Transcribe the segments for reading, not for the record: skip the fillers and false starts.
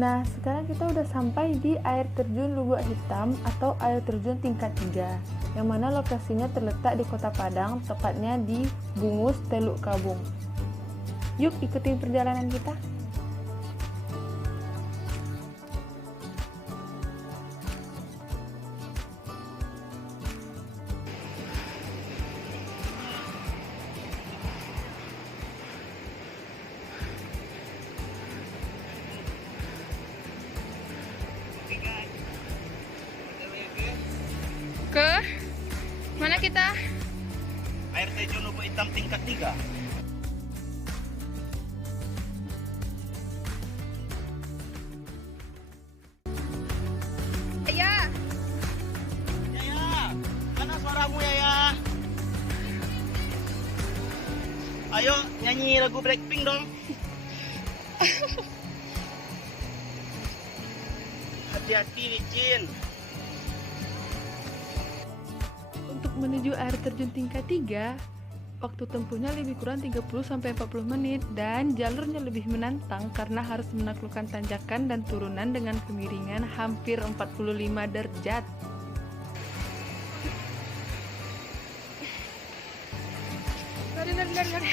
Nah, sekarang kita udah sampai di air terjun Lubuk Hitam atau air terjun tingkat 3, yang mana lokasinya terletak di Kota Padang, tepatnya di Bungus, Teluk Kabung. Yuk ikutin perjalanan kita. Ke mana kita? Air terjun Lubuk Hitam tingkat 3. Ya. Yaya, mana suaramu Yaya? Ayo nyanyi lagu Blackpink dong. Hati-hati licin. Untuk menuju air terjun tingkat 3, waktu tempuhnya lebih kurang 30-40 menit dan jalurnya lebih menantang karena harus menaklukkan tanjakan dan turunan dengan kemiringan hampir 45 derajat. Lari.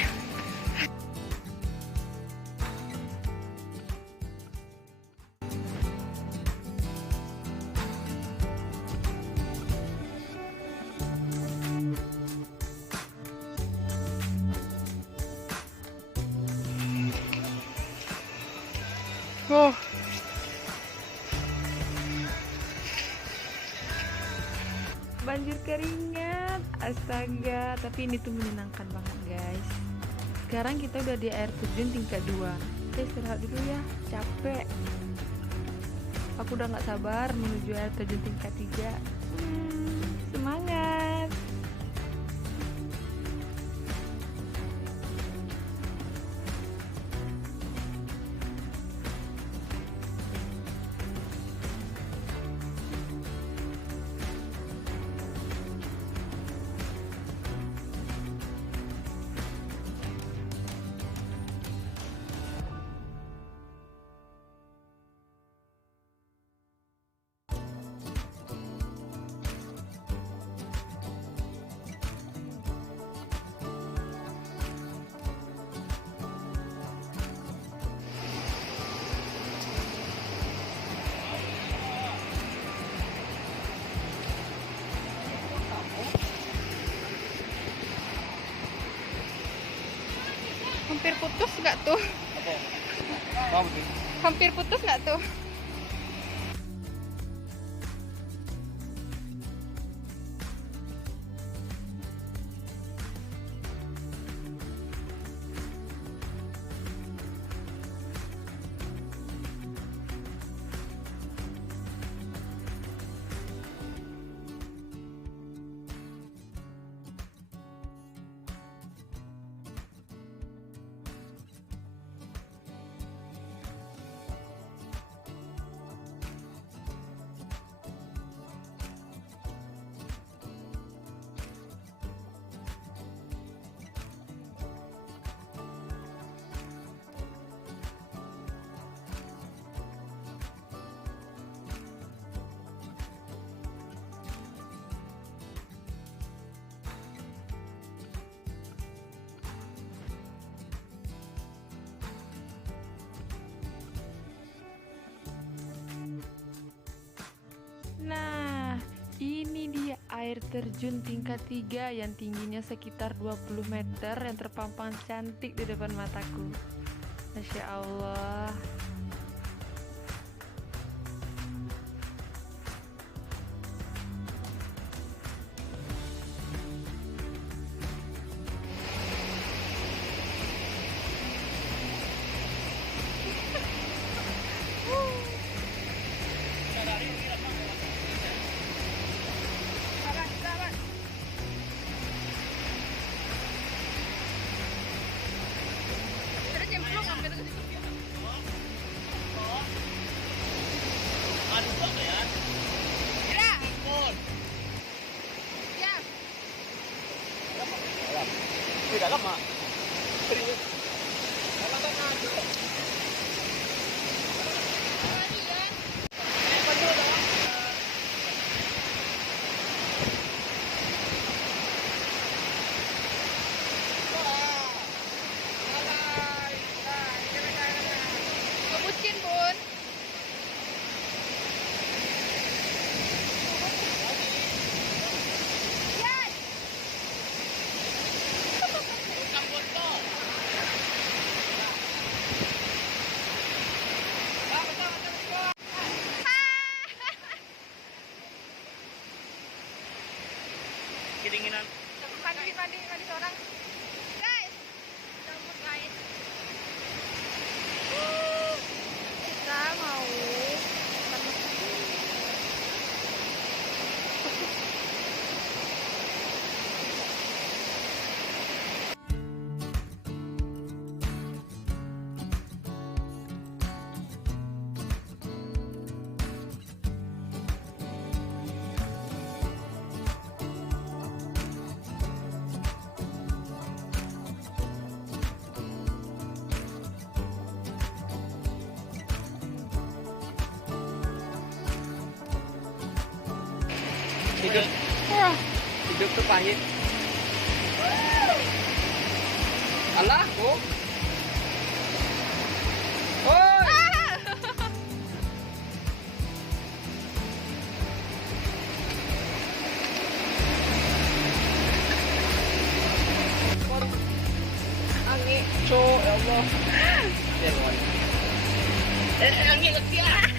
Oh. Banjir keringat, astaga, tapi ini tuh menyenangkan banget guys. Sekarang kita udah di air terjun tingkat 2. Kita istirahat dulu ya, capek. Aku udah gak sabar menuju air terjun tingkat 3. Semangat. Hampir putus nggak tuh? Hampir putus nggak tuh? Nah, ini dia air terjun tingkat 3 yang tingginya sekitar 20 meter yang terpampang cantik di depan mataku. Masya Allah. Di dalam mak. Nan. Mandi seorang. Guys, campur guys. Kita mau Hidup tuh pahit. Alah, oh. Angin, so ya Allah. Angin ketiak.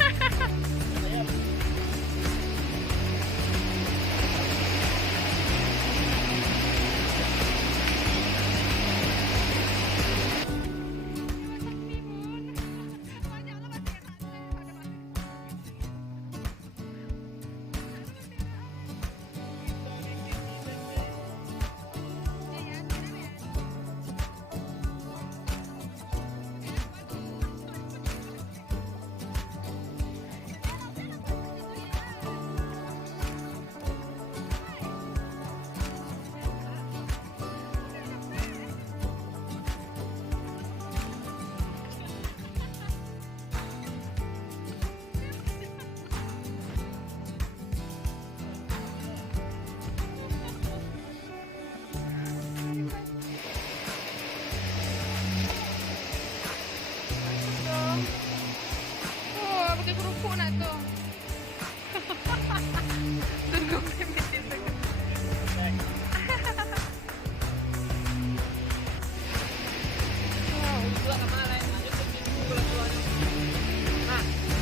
Pakai kerupuk nak tu. Tunggu pemit itu.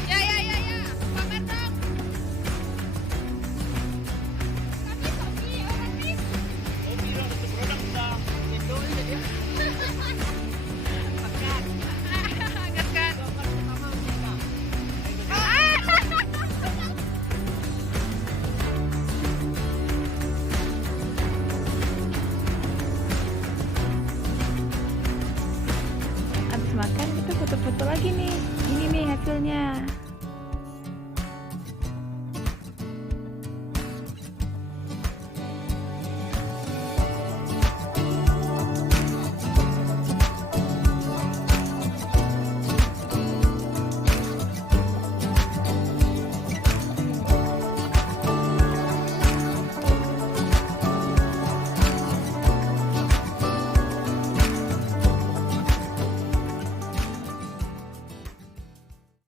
Ya. Pamer dong. Sofi, orang ni. Angkat. habis makan kita foto-foto lagi nih. Ini nih hasilnya.